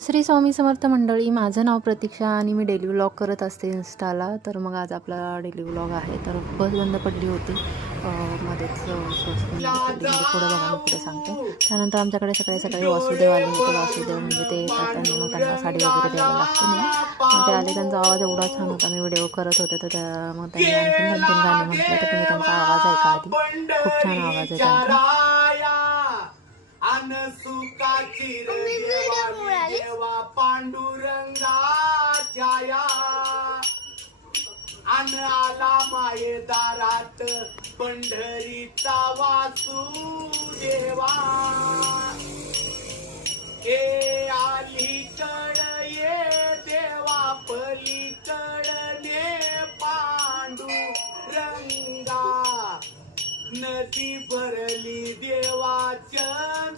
श्री स्वामी समर्थ मंडळी, माझं नाव प्रतीक्षा आणि मी डेली व्लॉग करत असते इन्स्टाला. तर मग आज आपला डेली व्लॉग आहे. तर बस बंद पडली होती मध्येच. बस बंद पडली म्हणजे पुढं बघा, मी पुढे सांगते. त्यानंतर आमच्याकडे सकाळी सकाळी वासुदेव आले होते. वासुदेव म्हणजे ते येतात आणि मग त्यांना साडी वगैरे द्यायला लागते ना. मग ते आले, त्यांचा आवाज एवढा छान होता. मी व्हिडिओ करत होते तर मग त्यांनी आणखीन 2-3 गाणे म्हटले, तर तुम्ही त्यांचा आवाज ऐका आधी. खूप छान आवाज आहे त्यांचा. अन सुखाची देवा पांडुरंगाच्या या अन आला माये दारात पंढरीचा वासुदेवा हे अलीकड ये देवा पलीकडने पांडुरंगा नदी भरली देवाच्या.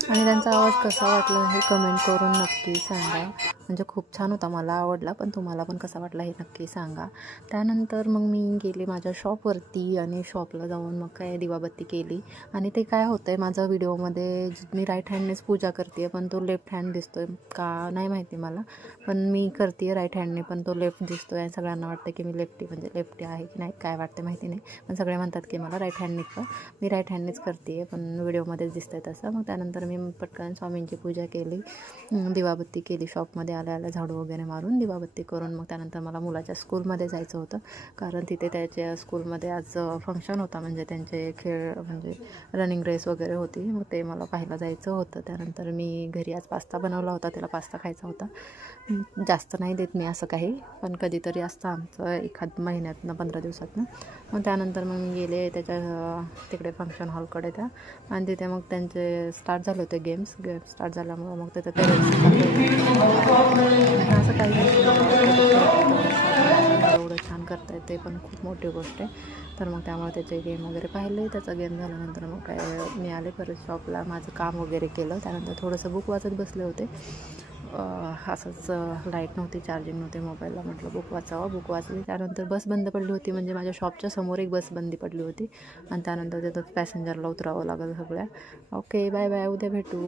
आणि त्यांचा आवाज कसा वाटला हे कमेंट करून नक्की सांगा. म्हणजे खूप छान होता, मला आवडला, पण तुम्हाला पण कसा वाटला हे नक्की सांगा. त्यानंतर मग मी गेले माझ्या शॉपवरती आणि शॉपला जाऊन मग काय दिवाबत्ती केली. आणि ते काय होतं आहे, माझा व्हिडिओमध्ये मी राईट हँडनेच पूजा करते आहे, पण तो लेफ्ट हँड दिसतो आहे का नाही माहिती मला. पण मी करते आहे राईट हँडने, पण तो लेफ्ट दिसतो आहे. आणि सगळ्यांना वाटतं की मी लेफ्टी म्हणजे लेफ्टी आहे की नाही, काय वाटते माहिती नाही, पण सगळे म्हणतात की मला राईट हँडने कर. मी राईट हँडनेच करते आहे, पण व्हिडिओमध्येच दिसतं आहे तसं. मग त्यानंतर मी पटकन स्वामींची पूजा केली, दिवाबत्ती केली. शॉपमध्ये आल्या झाडू वगैरे मारून दिवाबत्ती करून मग त्यानंतर मला मुलाच्या स्कूलमध्ये जायचं होतं, कारण तिथे त्याच्या स्कूलमध्ये आज फंक्शन होता. म्हणजे त्यांचे खेळ म्हणजे रनिंग रेस वगैरे होती, मग ते मला पाहायला जायचं होतं. त्यानंतर मी घरी आज पास्ता बनवला होता, त्याला पास्ता खायचा होता. जास्त नाही देत मी असं काही, पण कधीतरी असतं आमचं एखाद महिन्यातनं 15 दिवसातनं. मग त्यानंतर मग मी गेले त्याच्या तिकडे फंक्शन हॉलकडे त्या, आणि तिथे मग त्यांचे स्टार्ट झाले होते गेम स्टार्ट झाल्यामुळं मग तिथे ते असं काही एवढं छान करतायत ते पण खूप मोठी गोष्ट आहे. तर मग त्यामुळे त्याचे गेम वगैरे पाहिले. त्याचा गेम झाल्यानंतर मग काय मी आले परत शॉपला, माझं काम वगैरे केलं. त्यानंतर थोडंसं बुक वाचत बसले होते. असंच लाईट नव्हती, चार्जिंग नव्हते मोबाईलला, म्हटलं बुक वाचावं. बुक वाचली. त्यानंतर बस बंद पडली होती, म्हणजे माझ्या शॉपच्या समोर एक बस बंदी पडली होती. आणि त्यानंतर तिथं पॅसेंजरला उतरावं लागलं सगळ्या. ओके, बाय बाय, उद्या भेटू.